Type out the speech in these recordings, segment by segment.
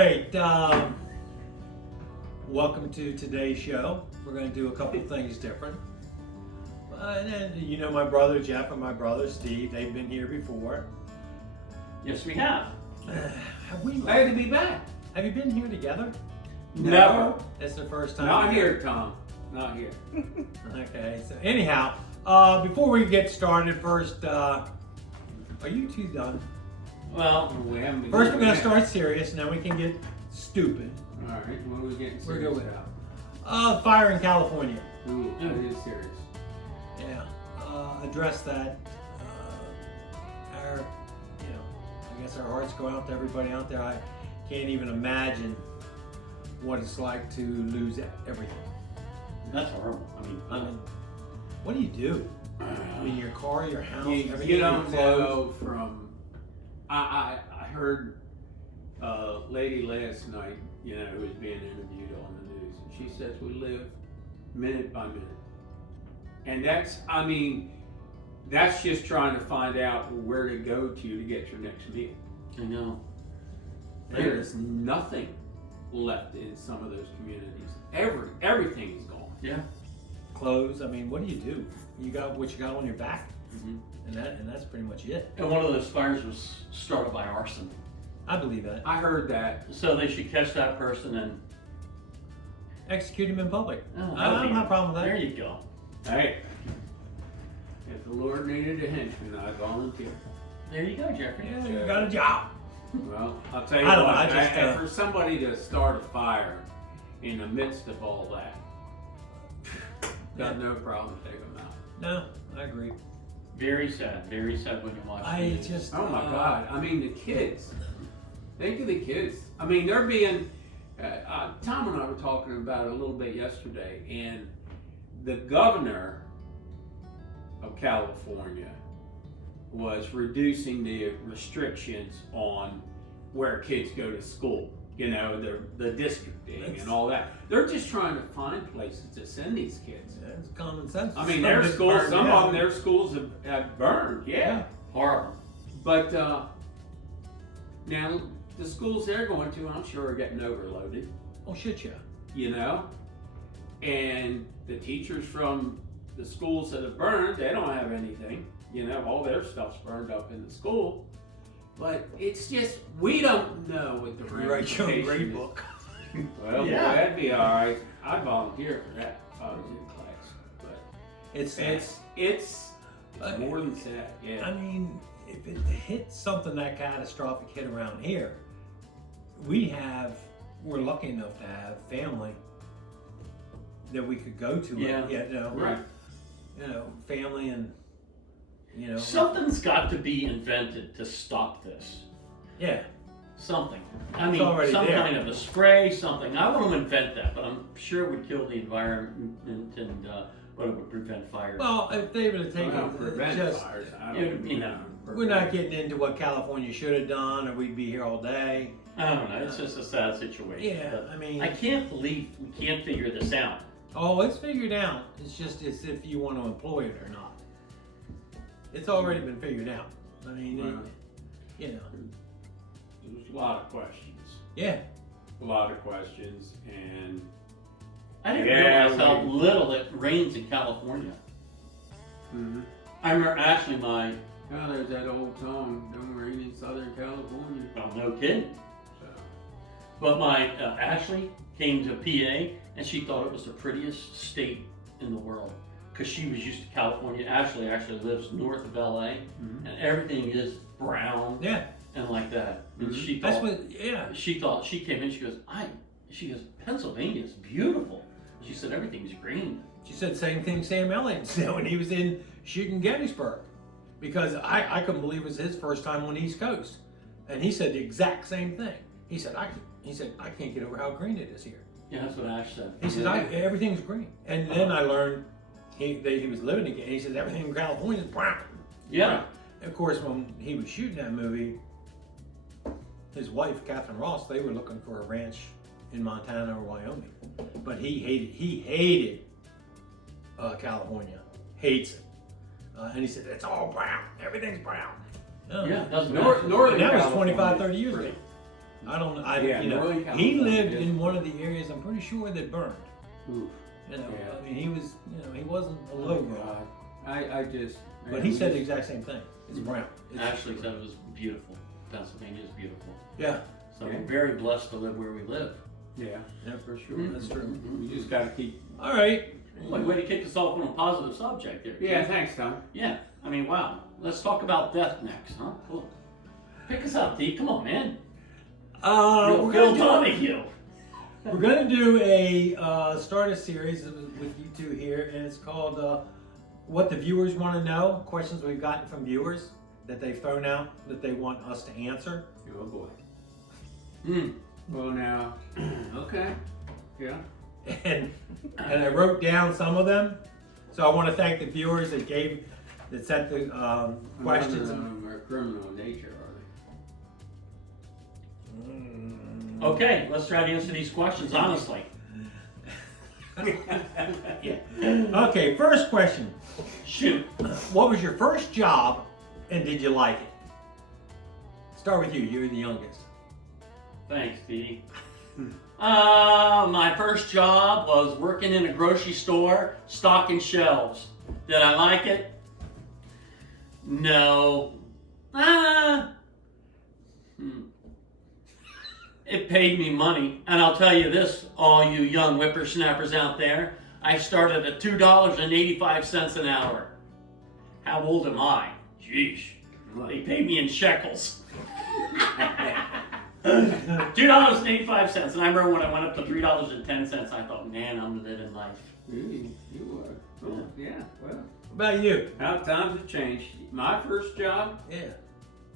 right, welcome to today's show. We're going to do a couple of things different. And then, you know, my brother Jeff and my brother Steve, they've been here before. Yes, we have. Have we? Glad to be back. Have you been here together? Never. That's the first time. Not here, Tom. Not here. Okay. So anyhow, before we get started, first, are you two done? Well, We haven't been First, we're going to yet. start serious, and then we can get stupid. All right. What are we getting We're serious good with about? Fire in California. Ooh, that is serious. Yeah. Address that. Our, you know, I guess our hearts go out to everybody out there. I can't even imagine what it's like to lose everything. that's horrible. I mean, what do you do? I mean, your car, your house, everything. You don't your clothes. know from. I heard a lady last night, you know, who was being interviewed on the news, and she says we live minute by minute, and that's just trying to find out where to go to get your next meal. I know. There is nothing left in some of those communities. Everything is gone. Yeah. Clothes. I mean, what do? You got what you got on your back, Mm-hmm. and that's pretty much it. And one of those fires was started by arson. I believe that. I heard that. So they should catch that person and. Execute him in public. Oh, I don't have a problem with that. There you go. Hey, if the Lord needed a henchman, I'd volunteer. There you go, Jeffrey. Yeah, you got a job. Well, I'll tell you I don't what, know, I just, for somebody to start a fire in the midst of all that, got no problem taking them out. No, I agree. Very sad. Very sad when you watch. the I news. just. Oh my God. I mean, the kids. Think of the kids. I mean, they're being, Tom and I were talking about it a little bit yesterday, and the governor of California was reducing the restrictions on where kids go to school. You know, the districting and all that. They're just trying to find places to send these kids. It's common sense. I mean, Some their just schools, burned some down. of them, their schools have burned, yeah. Horrible. But now the schools they're going to, I'm sure, are getting overloaded, Oh shit, yeah. you know? And the teachers from the schools that have burned, they don't have anything. You know, all their stuff's burned up in the school. But it's just, we don't know what the You write your own grade ramifications is. book. Well, boy, Yeah. that'd be all right. I'd volunteer for that if I was in class. But It's it's more than sad. Yeah. I mean, if it hits something that catastrophic hit around here, we're lucky enough to have family that we could go to. Yeah. You know, Right. You know, family and you know. Something's got to be invented to stop this. Yeah. Something. I It's mean, already some there. kind of a spray, something. I want to invent that, but I'm sure it would kill the environment and but it would prevent fires. Well, if they would have taken Well, prevent just, fires. I you don't know, we're not getting into what California should have done, or we'd be here all day. I don't know. It's just a sad situation. Yeah, But I mean, I can't believe we can't figure this out. oh, it's figured out. It's just it's if you want to employ it or not. It's already been figured out. I mean, Right. you know, There's a lot of questions. yeah. A lot of questions, and I didn't Yeah, realize how we- little it rains in California. I remember actually my, now there's that old song, "Don't rain in Southern California." well, no kidding, So, but my Ashley came to PA and she thought it was the prettiest state in the world because she was used to California. Ashley actually lives north of LA Mhm. and everything is brown Yeah, and like that. And Mhm. she that's thought, what. Yeah, she came in, she goes, Pennsylvania is beautiful. She said, everything's green. she said same thing Sam Elliott said when he was in shooting Gettysburg, because I couldn't believe it was his first time on the East Coast, and he said the exact same thing. He said I can't get over how green it is here. Yeah, that's what Ash said. He says everything's green, and then I learned he was living again. He says everything in California is brown. Yeah. Of course, when he was shooting that movie, his wife, Catherine Ross, they were looking for a ranch in Montana or Wyoming. But he hated California. Hates it. And he said, it's all brown. Everything's brown. Oh. Yeah, it doesn't Northern And that was California 25, is 30 years pretty. ago. I don't. Yeah, Northern He California lived is- in one of the areas. I'm pretty sure that burned. Oof. You know, Yeah. I mean, he was. He wasn't a Oh, low guy. God. I just. But he said the exact same thing. It's brown. It's, Ashley said it was beautiful. Pennsylvania is beautiful. Yeah, So Yeah. we're very blessed to live where we live. Yeah, yeah, for sure. Mhm. That's true. we just got to keep. All right. Boy, way to kick us off on a positive subject there. Yeah, Keith. thanks, Tom. Yeah. I mean, wow. Let's talk about death next, huh? Cool. Pick us up, D. Come on, man. We're Phil gonna Donahue. we're gonna do a start a series with you two here, and it's called "What the Viewers Want to Know." Questions we've gotten from viewers that they've thrown out that they want us to answer. Oh boy. Hmm. Well now, okay. Yeah. And I wrote down some of them. So I want to thank the viewers that sent the questions. None of them are criminal in nature, are Mm. Okay, let's try to answer these questions honestly. they? Okay, first question. Shoot. What was your first job and did you like it? Start with you. You're the youngest. Thanks, D. My first job was working in a grocery store, stocking shelves. Did I like it? No. It paid me money. And I'll tell you this, all you young whippersnappers out there, I started at $2.85 an hour. How old am I? Jeez. They paid me in shekels. $2.85. And I remember when I went up to $3.10, I thought, man, I'm living life. You are. Oh, yeah. Well, What about you? how times have changed. My first job, Yeah.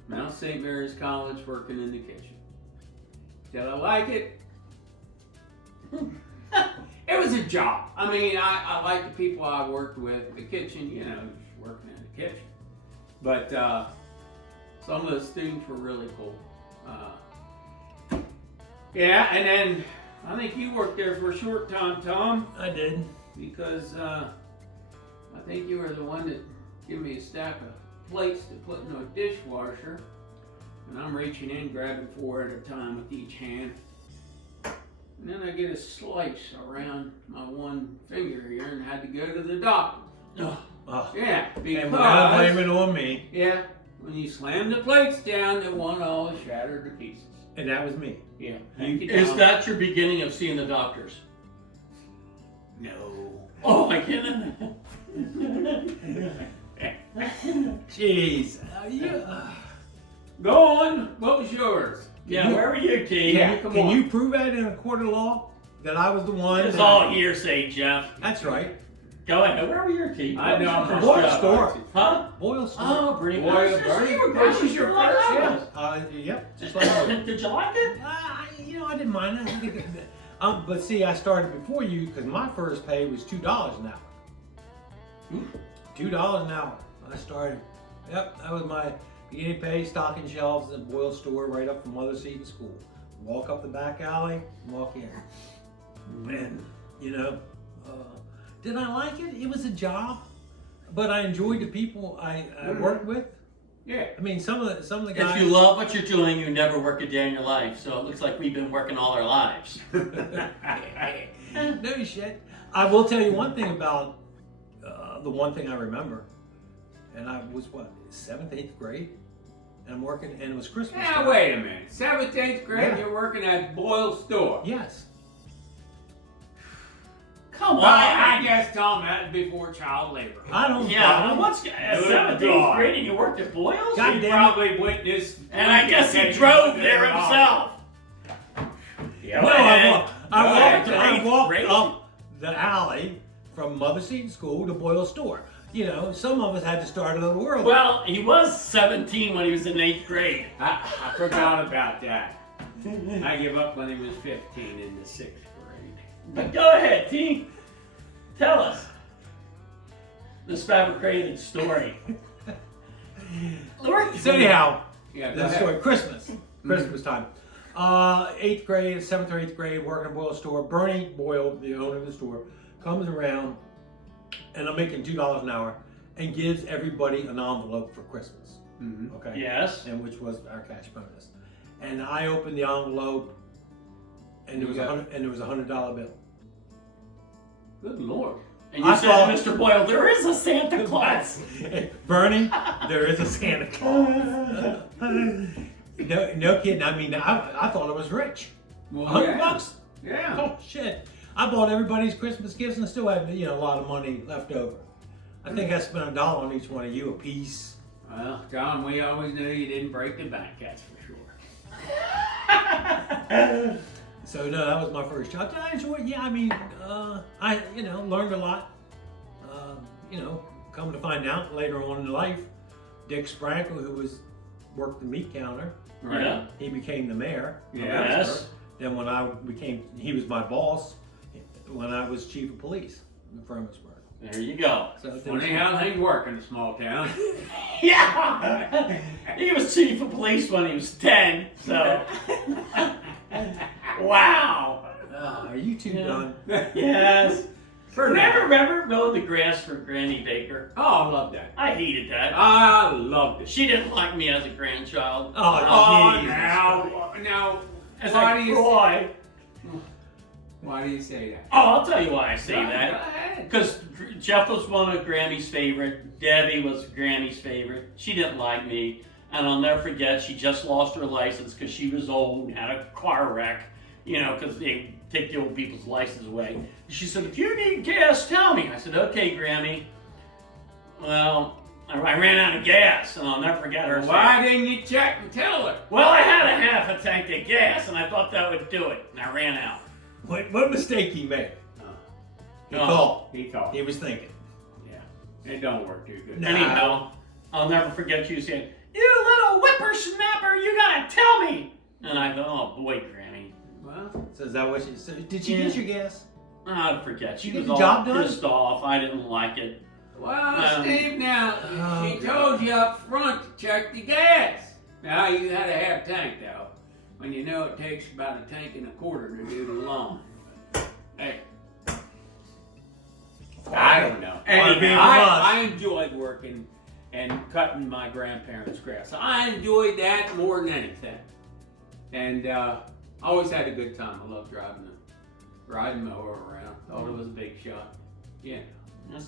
Mount St. Mary's College, working in the kitchen. Did I like it? It was a job. I mean, I like the people I worked with. The kitchen, just working in the kitchen. But some of the students were really cool. Yeah, and then I think you worked there for a short time, Tom, I did. because I think you were the one that gave me a stack of plates to put in a dishwasher. And I'm reaching in, grabbing 4 at a time with each hand. And then I get a slice around my one finger here and had to go to the doctor. Oh, Yeah, and because we're gonna blame it on me. yeah, when you slam the plates down, the one all shattered to pieces. And that was me. Yeah. Is that your beginning of seeing the doctors? No. Oh, I can't. Jeez. Go on. What was yours? Yeah, where were you, T? Yeah. come Can on. you prove that in a court of law that I was the one? It's that- all hearsay, Jeff. That's right. Go ahead. Where were your T? I know. I'm First Boy, job? store. Huh? Boyle store. Oh, pretty Boy, much. Bernie, You were that was grocery your store like first, I yeah. was. Yep. Just like I was. Did you like it? I didn't mind it. I think but see, I started before you because my first pay was $2 an hour. $2 an hour. I started. Yep, that was my beginning pay. Stocking shelves at Boyle store right up from Mother Seton School. Walk up the back alley, walk in, and did I like it? It was a job, but I enjoyed the people I worked with. Yeah. I mean, some of the guys. If you love what you're doing, you never work a day in your life. So it looks like we've been working all our lives. No shit. I will tell you one thing about the one thing I remember, and I was 7th, 8th grade, and I'm working, and it was Christmas. Now time. wait a minute. 7th, 8th grade, Yeah. you're working at Boyle store. Yes. Come on. I guess, Tom, that was before child labor. I don't. Yeah, what's Good 7th, God. 8th grade and you worked at Boyle's? God He damn it. probably witnessed. And I guess he drove there himself. Yeah, No, well, I walked Grade? up the alley from Mother Seton School to Boyle store. Some of us had to start a little early. Well, he was 17 when he was in 8th grade. I forgot about that. I gave up when he was 15 in the 6th grade. But go ahead, T. Tell us this fabricated story. So anyhow, Yeah, go the ahead. story Christmas time. 8th grade, 7th or 8th grade, working at Boyle store. Bernie Boyle, the owner of the store, comes around, and I'm making $2 an hour, and gives everybody an envelope for Christmas. Mhm. Okay. Yes. And which was our cash bonus. and I opened the envelope, and there was You got- a $100 bill. Good Lord. And you I said, thought- Mr. Boyle, there is a Santa Claus. Bernie, there is a Santa Claus. No kidding. I mean, I thought I was rich. Well, $100. Yeah. Oh shit! I bought everybody's Christmas gifts and still had a lot of money left over. I think I spent $1 on each one of you a piece. Well, John, we always knew you didn't break the bank, that's for sure. So no, that was my first job. Did I enjoy it? Yeah, I mean, I learned a lot. Come to find out later on in life, Dick Sprankle, who worked the meat counter, Yeah. he became the mayor. of Yes. Ellsworth. Then when he was my boss when I was chief of police in Fredericksburg. There you go. So Funny how things work in a small town. Yeah. He was chief of police when he was 10. So. Wow. Are you two Yeah. done? Yes. For now. Remember mowing the grass for Granny Baker? Oh, I love that. I hated that. I loved it. She didn't like me as a grandchild. Oh, Oh, Jesus. now, As why I do you cry. why do you say that? Oh, I'll tell you why I say Go that. ahead. Because Jeff was one of Grammy's favorite. Debbie was Grammy's favorite. She didn't like me. And I'll never forget, she just lost her license because she was old and had a car wreck. Because they take the old people's license away. She said, if you need gas, tell me. I said, okay, Grammy. Well, I ran out of gas, and I'll never forget her Why saying, didn't you check and tell her? well, I had a half a tank of gas, and I thought that would do it. And I ran out. What mistake he made? He Oh. thought. He thought. He was thinking. Yeah. It don't work too good. No. Anyhow, I'll never forget you saying, you little whippersnapper, you gotta tell me. And I go, oh boy, Grammy. Well, So is that what she said? Did she get your gas? I'll forget. She You get was the all job done? pissed off. I didn't like it. Steve, now, Oh, she God. told you up front to check the gas. Now, you had a half tank, though. When you know it takes about a tank and a quarter to do the lawn. Hey. I don't know. Far be it from us. I enjoyed working and cutting my grandparents' grass. I enjoyed that more than anything. And I always had a good time. I loved riding the mower around. Thought it was a big shot. Yeah.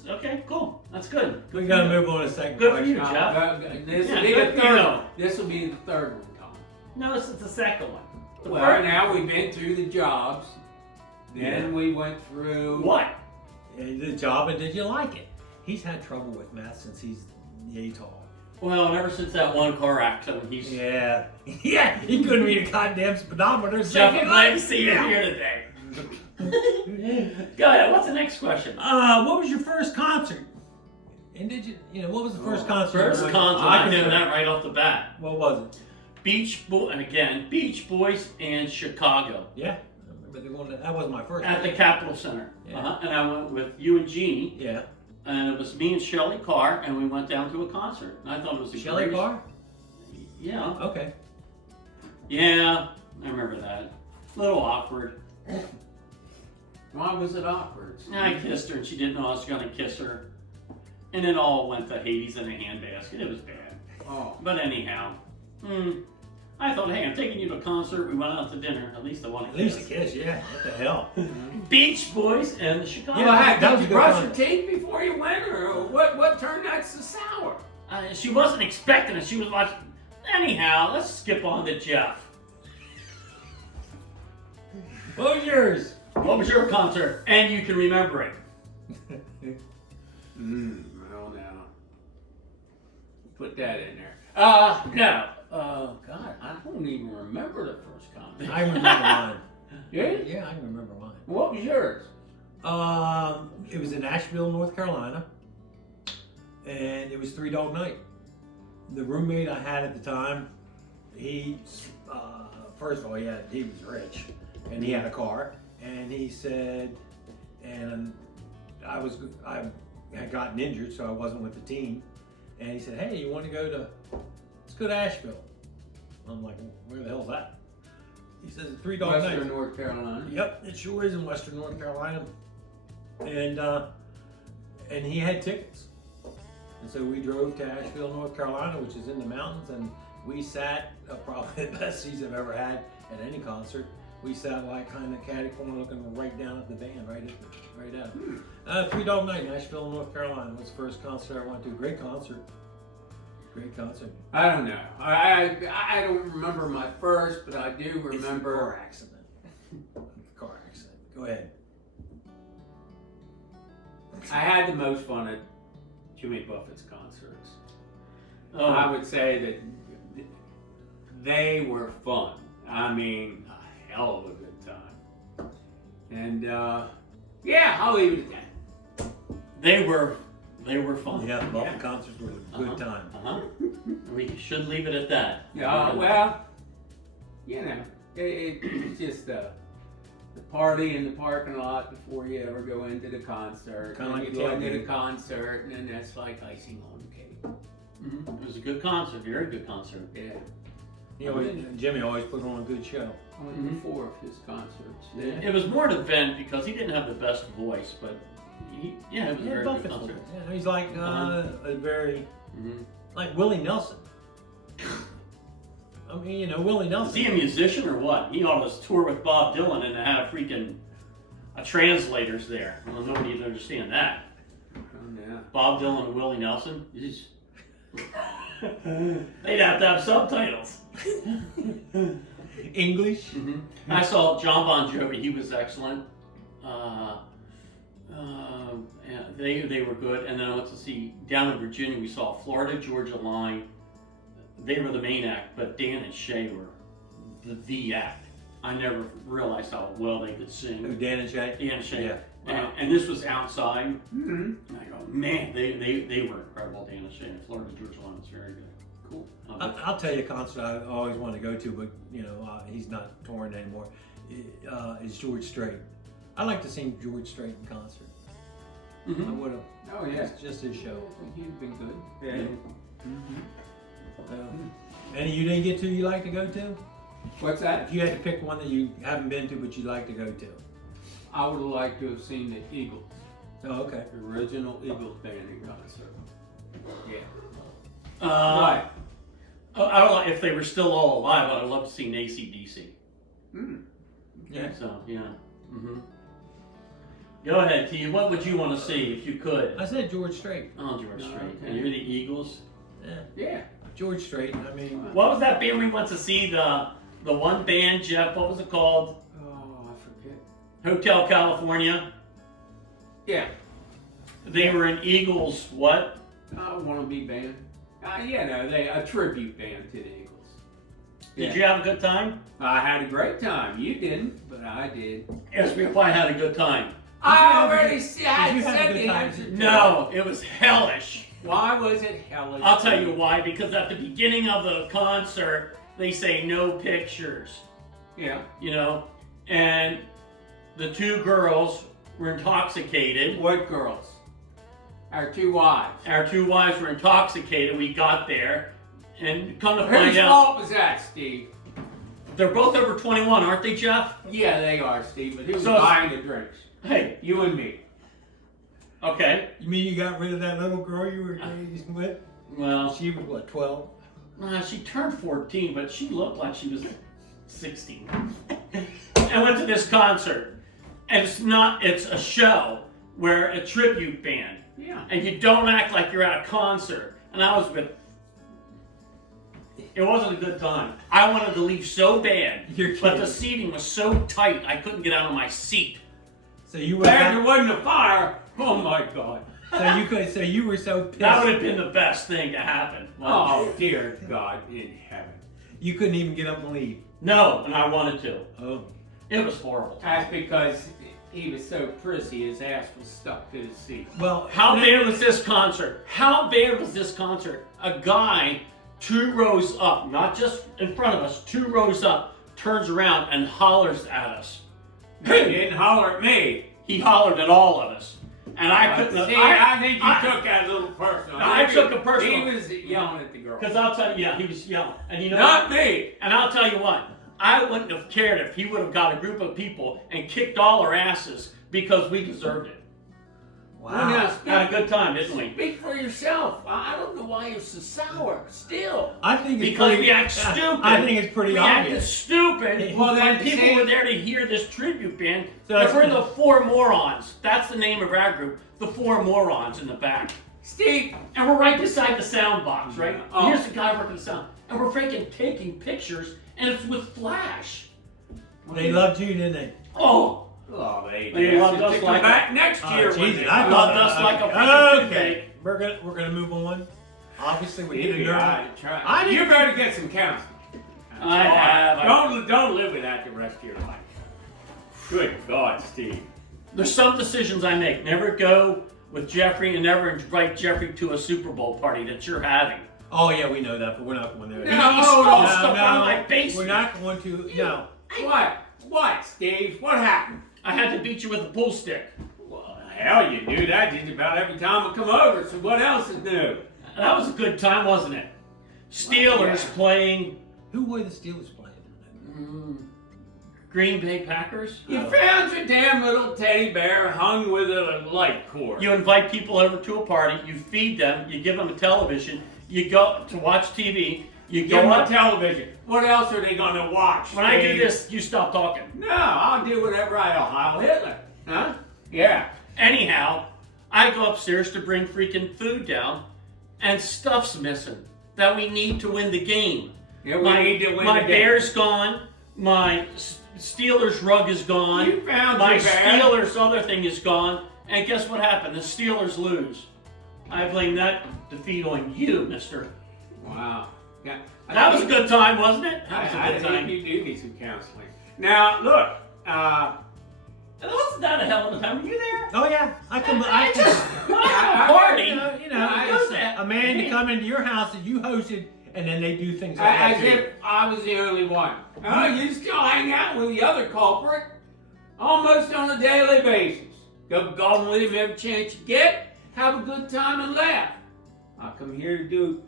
Okay, cool. That's good. We gotta move on to the second Good for question. you, Jeff. This will Yeah, be good the for you. third. This will be the third one, Tom. No, this is the second one. The Well, first- now we've been through the jobs. Then we went through. What? The job, and did you like it? He's had trouble with math since he's yay tall. Well, ever since that one car accident, he's... Yeah. Yeah, he couldn't read a goddamn speedometer. Jeff, Second glad to line. see you here today. Go ahead, what's the next question? What was your first concert? And did what was the first concert? First you went- concert, I can know that right off the bat. What was it? Beach Boys and Chicago Yeah. I remember they going to, that was my first. at the Capitol Center. Yeah. And I went with you and Jeannie, Yeah. and it was me and Shelley Carr, and we went down to a concert. And I thought it was the Shelley greatest- Carr? Yeah. Okay. Yeah, I remember that. A little awkward. Why was it awkward? I kissed her, and she didn't know I was going to kiss her. And it all went to Hades in a handbasket. It was bad. Oh. But anyhow, I thought, hey, I'm taking you to a concert. We went out to dinner. At least I want At to least a kiss. kiss, yeah. What the hell? Beach Boys and the Chicago. You know, that did was a you good brush time. your teeth before you went, or what turned that so sour? She wasn't expecting it. She was like, anyhow, let's skip on to Jeff. What was yours? What was your concert? And you can remember it. Well, now. Put that in there. No. God, I don't even remember the first concert. I remember mine. Yeah? Yeah, I remember mine. What was yours? It was in Asheville, North Carolina, and it was Three Dog Night. The roommate I had at the time, he, first of all, he was rich, and he had a car, and he said, and I had gotten injured, so I wasn't with the team, and he said, hey, you want to let's go to Asheville. I'm like, where the hell's that? He says, Three Dog Night. Western North Carolina. Yep, it sure is in Western North Carolina. And he had tickets. And so we drove to Asheville, North Carolina, which is in the mountains, and We sat, probably the best seats I've ever had at any concert. We sat like kind of catty corner looking right down at the band, right at. Three Dog Night, Nashville, North Carolina was the first concert I went to. Great concert. Great concert. I don't know. I don't remember my first, but I do It's the remember. car accident. Car accident. Go ahead. I had the most fun at Jimmy Buffett's concerts. Oh, I would say that they were fun. I mean, a hell of a good time. And yeah, I'll leave it at that. they were fun. Yeah, Buffett Yeah. concerts were a good time. We should leave it at that. Yeah, well, you know, it's just the party in the parking lot before you ever go into the concert. Kinda like you a go into tailgate. the concert, and then that's like icing on the cake. It was a good concert, very good concert. Yeah, Jimmy always put on a good show. I went to 4 of his concerts. Yeah. It was more an event because he didn't have the best voice, but it was a very good Buffett's concert. yeah, he's like a very Mhm. like Willie Nelson. I mean, Willie Is Nelson. he a musician or what? He ought to tour with Bob Dylan and have freaking translators there. Well, nobody would understand that. Oh, yeah. Bob Dylan and Willie Nelson? Jeez. They'd have to have subtitles. English. I saw John Bon Jovi. He was excellent. Yeah, they were good. And then I went to see down in Virginia. We saw Florida Georgia Line. They were the main act, but Dan and Shay were the act. I never realized how well they could sing. Dan and Shay. Dan and Shay. Yeah. And this was outside. Mm-hmm. And I go, man, they were incredible. Dan and Shay and Florida Georgia Line was very good. Cool. I'll tell you a concert I always wanted to go to, but he's not touring anymore. Is George Strait. I like to see George Strait in concert. I Mhm. would have. Oh, yeah. It's just his show. He's been good. Yeah. Mm-hmm. Any you didn't get to you like to go to? What's that? If you had to pick one that you haven't been to but you'd like to go to. I would have liked to have seen the Eagles, Oh, okay. the original Eagles band in concert. Yeah. I don't know if they were still all alive. I'd love to see AC/DC. Mm. Yeah. So yeah. Go ahead, T. What would you want to see if you could? I said George Strait. Oh, George Strait. Okay. And you're the Eagles. Yeah. Yeah. George Strait. I mean, What was that band we went to see? The one band, Jeff. What was it called? Oh, I forget. Hotel California. Yeah. They were an Eagles. What? Wannabe band. They a tribute band to the Eagles. Did you have a good time? I had a great time. You didn't, but I did. Ask me if I had a good time. I already did you have a said good the time? answer. No, it was hellish. Why was it hellish? I'll tell you why. Because at the beginning of the concert, they say no pictures. Yeah. And the two girls were intoxicated. What girls? Our 2 wives. Our 2 wives were intoxicated. We got there, and come to Whose find out, fault was that, Steve? they're both over 21, aren't they, Jeff? Yeah, they are, Steve. But who was So- buying the drinks? Hey, You and me. okay. you mean you got rid of that little girl you were dating with? Well, She was what, 12? she turned 14, but she looked like she was 16. I went to this concert, and it's a show where a tribute band, Yeah. and you don't act like you're at a concert. And I was with. It wasn't a good time. I wanted to leave so bad, You're but the kidding. seating was so tight I couldn't get out of my seat. So you were There wasn't a fire. Oh my God. so you were so pissed. That would have been the best thing to happen. Oh dear God in heaven. You couldn't even get up and leave. No, and I wanted to. Oh. It was horrible. That's because he was so prissy, his ass was stuck to his seat. Well, How bad was this concert? How bad was this concert? A guy 2 rows up, not just in front of us, 2 rows up, turns around and hollers at us. He didn't holler at me. He hollered at all of us. And I couldn't. See, I think you took that a little personal. I took it personal. He was yelling at the girl. Because I'll tell you, yeah, he was yelling. And you know Not what? me. And I'll tell you what, I wouldn't have cared if he would have got a group of people and kicked all our asses because we deserved it. Well, now, Had a good time, didn't we? Speak for yourself. I don't know why you're so sour still. I think it's Because pretty, we act stupid. I think it's pretty we acted obvious. stupid Well, then when people say- were there to hear this tribute band. So And that's- we're the Four Morons. That's the name of our group. The Four Morons in the back. Steve, And we're right beside the sound box, right? Oh. Here's the guy working the sound. And we're freaking taking pictures, and it's with flash. They loved you, didn't they? Oh, oh, They loved us come like- back next Oh, year. when Jesus, they I come. loved us like a freaking Okay, we're gonna move on. Obviously, we hit a Stevie, nerve. I you better get some counseling. I have. Don't live with that the rest of your life. Good God, Steve. There's some decisions I make. Never go with Jeffrey and never invite Jeffrey to a Super Bowl party that you're having. Oh yeah, we know that, but we're not going there. No, He stole no, stuff out of my basement. We're not going to. No. What? What, Steve? What happened? I had to beat you with a pool stick. Well, hell, you do that just about every time I come over. So what else is new? That was a good time, wasn't it? Steelers Yeah. playing Who were the Steelers playing? Green Bay Packers. You found your damn little teddy bear hung with a light cord. You invite people over to a party, you feed them, you give them a television, you go to watch TV, you Give go them a up. television. What else are they going to watch? When I do Steve? this, you stop talking. No, I'll do whatever I'll Hitler. Huh? Yeah. Anyhow, I go upstairs to bring freaking food down, and stuff's missing that we need to win the game. Yeah, we need to win my the game. bear's gone. My Steelers rug is gone. You found my your bear. Steelers other thing is gone. And guess what happened? The Steelers lose. I blame that defeat on you, mister. Wow. Yeah. That was a good time, wasn't it? That was I a good think time. you do need some counseling. Now, look. And wasn't that a hell of a time? Were you there? Oh yeah, I come. I I just come. I have a party. You know, I it's understand. a man to come into your house that you hosted, and then they do things like that As too. if I was the only one. Oh, you still hang out with the other culprit almost on a daily basis. Go golfing with him every chance you get. Have a good time and laugh. I come here to do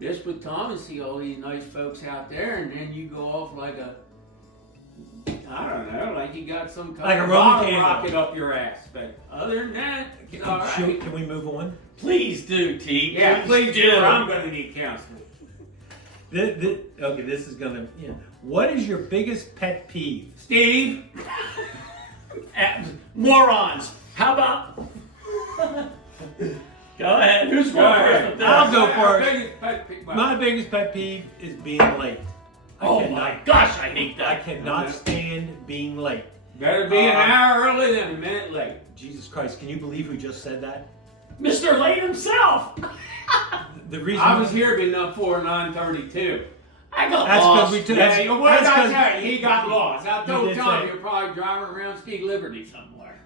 this with Tom and see all these nice folks out there, and then you go off like a, I don't know, like you got some kind Like a of Roman bottle candle. rocket up your ass. But other than that, it's all right. Can we move on? Please do, T. Yeah, please do. Or I'm going to need counseling. Okay, this is gonna. You know, what is your biggest pet peeve? Steve, Morons. How about? Go ahead. Who's Go going ahead. first? with this? I'll go Our first. biggest pet peeve- My biggest pet peeve is being late. Oh my gosh, I hate I that. cannot stand being late. Better be an hour early than a minute late. Jesus Christ, can you believe who just said that? Mr. Lane himself. The reason I was here before 9:32. I got That's 'cause lost. we took- Yeah, That's- what did that's I 'cause- tell you? He got lost. I You told did Tom say. you were probably driving around Ski Liberty somewhere.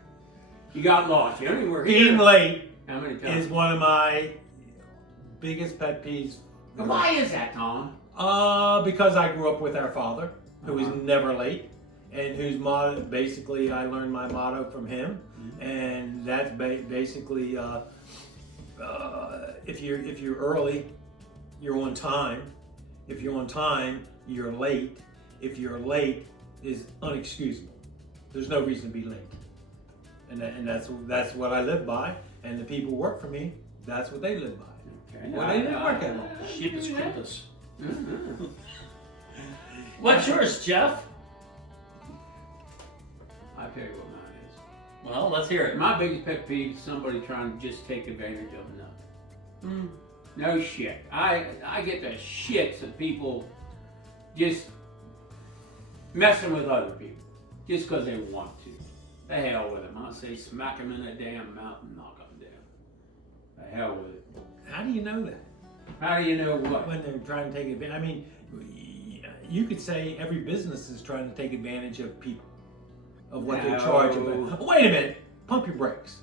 You got lost. You only were being here. late How many times? is one of my biggest pet peeves. Why is that, Tom? Because I grew up with our father, who was Uh-huh. never late, and whose motto, basically, I learned my motto from him, and that's basically, if you're early, you're on time. If you're on time, you're late. If you're late, is unexcusable. There's no reason to be late, and that's what I live by, and the people who work for me, that's what they live by. Okay. Well, they didn't work at all. Sheepus Crimpus. Mhm. What's yours, Jeff? I'll tell you what mine is. Well, let's hear it. My biggest pet peeve is somebody trying to just take advantage of another. Mm. No shit. I get the shits of people just messing with other people just because they want to. The hell with them. I'll say smack them in the damn mouth and knock them down. The hell with it. How do you know that? How do you know what? When they're trying to take advantage. I mean, you could say every business is trying to take advantage of people, of what they charge. No. Wait a minute, pump your brakes.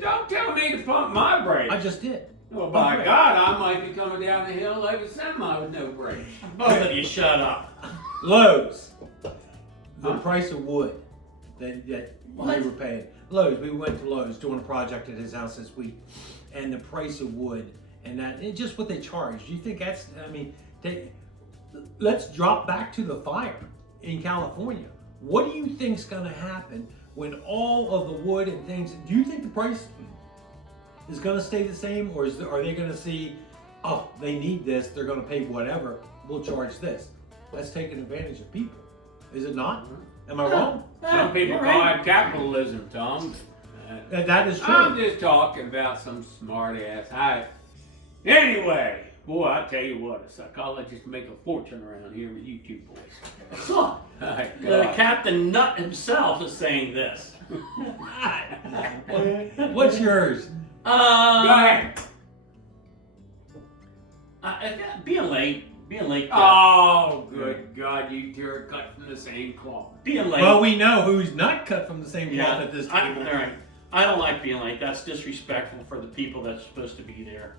Don't tell me to pump my brakes. I just did. Well, by Okay. God, I might be coming down the hill like a semi with no brakes. Both of you shut up. Lowe's, the Huh? price of wood that we were paying. Lowe's, we went to Lowe's doing a project at his house this week, and the price of wood and that, and just what they charge. Do you think that's? I mean, let's drop back to the fire in California. What do you think's going to happen when all of the wood and things? Do you think the price? is going to stay the same, or are they going to see, oh, they need this, they're going to pay whatever, we'll charge this? That's taking advantage of people, is it not? Am I wrong? Some people You're call right. it capitalism, Tom. That is true. I'm just talking about some smart ass. Anyway, boy, I tell you what, a psychologist make a fortune around here with you two boys. Huh. My The God. Captain Nut himself is saying this. What's yours? Go ahead. Being late. Oh, good God, you two are cut from the same cloth. Being late. Well, we know who's not cut from the same cloth at this All table. right. I don't like being late. That's disrespectful for the people that's supposed to be there.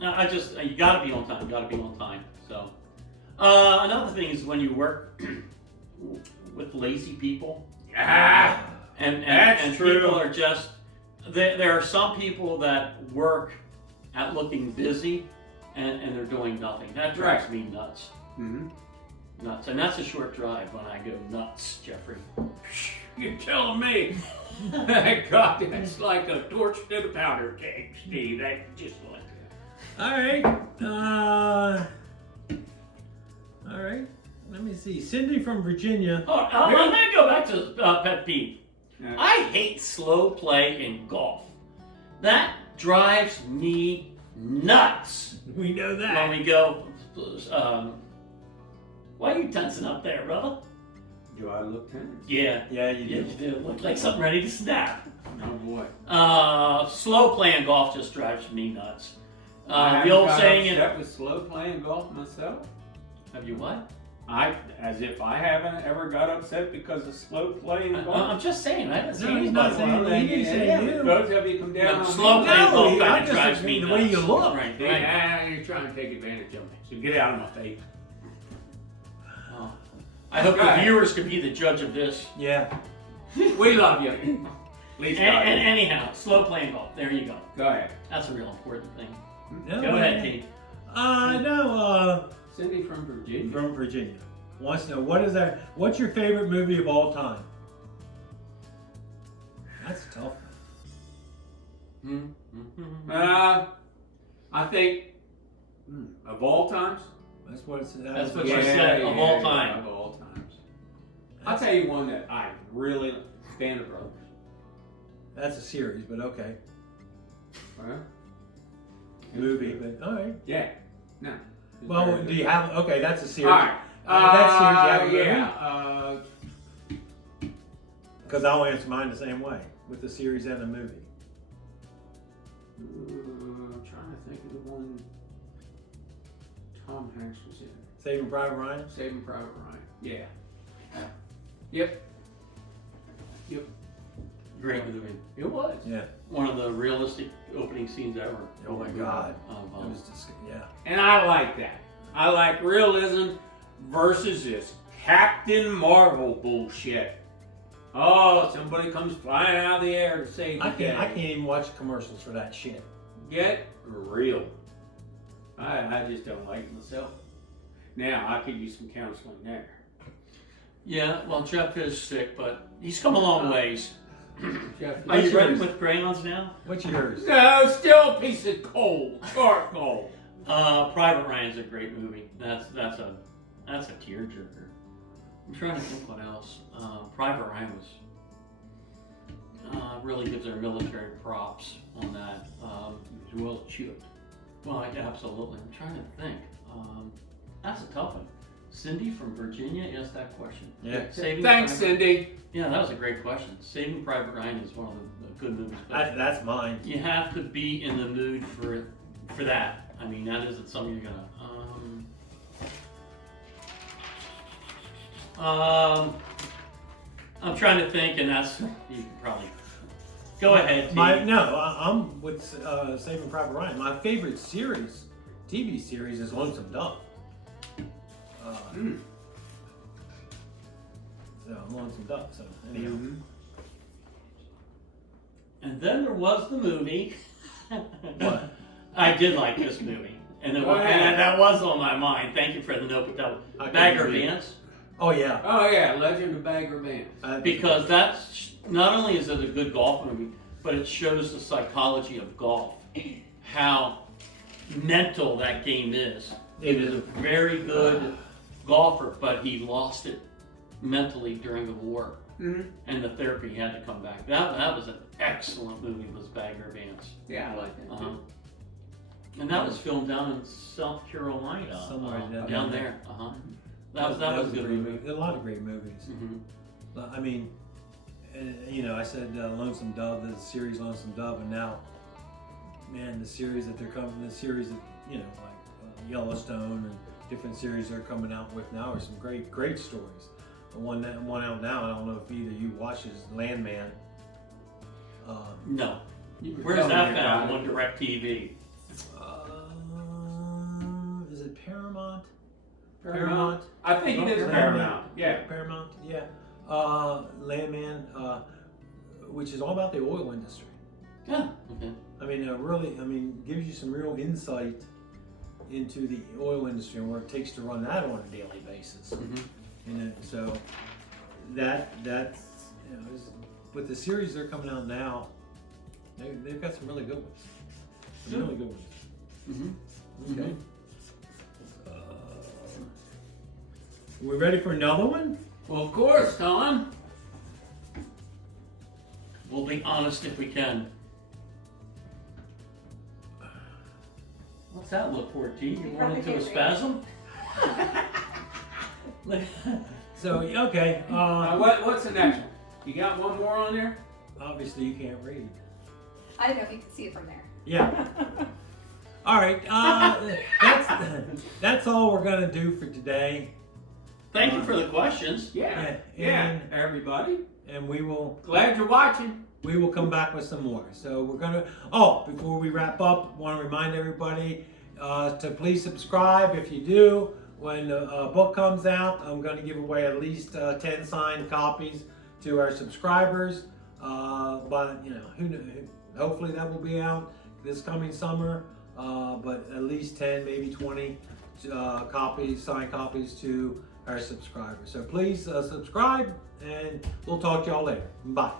You gotta be on time. So, another thing is when you work with lazy people, Ah, and That's true. people are just, there are some people that work at looking busy and they're doing nothing. That drives Right. me nuts. mm-hmm. Nuts. And that's a short drive when I go nuts, Jeffrey. You're telling me. God, that's like a torch to the powder keg, Steve. That's just like that. All right. Let me see. Cindy from Virginia. Oh, let me go back to pet peeve. Yeah. I hate slow play in golf. That drives me nuts. We know When that. we go, why are you tensing up there, brother? Do I look tense? Yeah, Yeah, you you do. do. Look like something ready to snap. Oh boy. Slow playing golf just drives me nuts. I The old got saying upset with slow playing golf myself. have you what? As if I haven't ever got upset because of slow playing golf. I'm just saying, I haven't seen No, he's not anybody. saying he didn't say you. Both of you come down No, on slow me. playing No, golf I kind of just drives me the nuts. way you look. Right, right. Yeah, you're trying to take advantage of me. So get out of my face. Oh. I hope Go the ahead. viewers can be the judge of this. Yeah. We love you. At least And, I do. and anyhow, slow playing golf. There you go. Go ahead. That's a real important thing. No, Go ahead, T. No, Cindy from Virginia. from Virginia. Wants to know what's your favorite movie of all time? That's tough. I think of all times. That's what it's. That's what she said, of all time. Of all times. I'll tell you one that I really Band of Brothers. That's a series, but okay. Well, Movie, but all right. yeah. No. Well, do you have? Okay, that's a All series. right. That series, you have a movie? yeah. Because I'll answer mine the same way with the series and the movie. I'm trying to think of the one Tom Hanks was in. Saving Private Ryan. Saving Private Ryan. Yeah. Yep. Great movie. It was. Yeah. One of the realistic opening scenes ever. Oh my God. Um, It was just, yeah. And I like that. I like realism versus this Captain Marvel bullshit. Oh, somebody comes flying out of the air to save the I can't even watch commercials for that shit. Get real. I just don't like it myself. Now, I could use some counseling there. Yeah, well, Jeff is sick, but he's come a long ways. Jeff, Are you What's writing yours? with crayons now? What's yours? no, still a piece of coal. Charcoal. Private Ryan's a great movie. That's a tearjerker. I'm trying to think what else. Private Ryan was really gives our military props on that, as well as Chute. Well, absolutely. I'm trying to think. That's a tough one. Cindy from Virginia asked that question. Yeah. Saving Thanks, Private- Cindy. Yeah, that was a great question. Saving Private Ryan is one of the good movies. But That's mine. you have to be in the mood for that. I mean, that isn't something you're gonna. I'm trying to think, and that's you can probably go ahead. T. I'm with Saving Private Ryan. My favorite series, TV series, is Lonesome Dove. So Lonesome Dove. So anyhow, And then there was the movie. What? I did like this movie, and, Oh, yeah. and that was on my mind. Thank you for the note, but that I Bagger couldn't read. Vance. Oh yeah. Oh, yeah, Legend of Bagger Vance. Because that's not only is it a good golf movie, but it shows the psychology of golf, how mental that game is. He was a very good golfer, but he lost it mentally during the war, and the therapy had to come back. That was an excellent movie, was Bagger Vance. Yeah, I like that. Too. And that was filmed down in South Carolina, Somewhere down there. That was a good great movie. A lot of great movies. I mean, you know, I said Lonesome Dove, the series Lonesome Dove, and now, man, the series that they're coming, the series that, you know, like Yellowstone and different series they're coming out with now are some great stories. The one out now, I don't know if either you watch, is Landman. No. Where's that found on DirecTV? Is it Paramount? Paramount? I think it is Landman. Paramount. Yeah. Paramount, yeah. Landman, which is all about the oil industry. Yeah. Okay. I mean, gives you some real insight into the oil industry and what it takes to run that on a daily basis. You know, so that's, you know, with the series they're coming out now, they've got some really good ones. Some really good ones. Okay. We ready for another one? Well, of course, Tom. We'll be honest if we can. What's that look for, T? You run into a spasm? So, okay. What's the next one? You got one more on there? Obviously, you can't read. I don't know if you can see it from there. Yeah. All right. That's all we're gonna do for today. Thank you for the questions. Yeah. And Everybody. and we will Glad you're watching. come back with some more. So we're gonna. Oh, before we wrap up, want to remind everybody to please subscribe. If you do, when the book comes out, I'm going to give away at least 10 signed copies to our subscribers. But you know, hopefully that will be out this coming summer. But at least 10, maybe 20 signed copies to our subscribers. So please subscribe, and we'll talk to y'all later. Bye.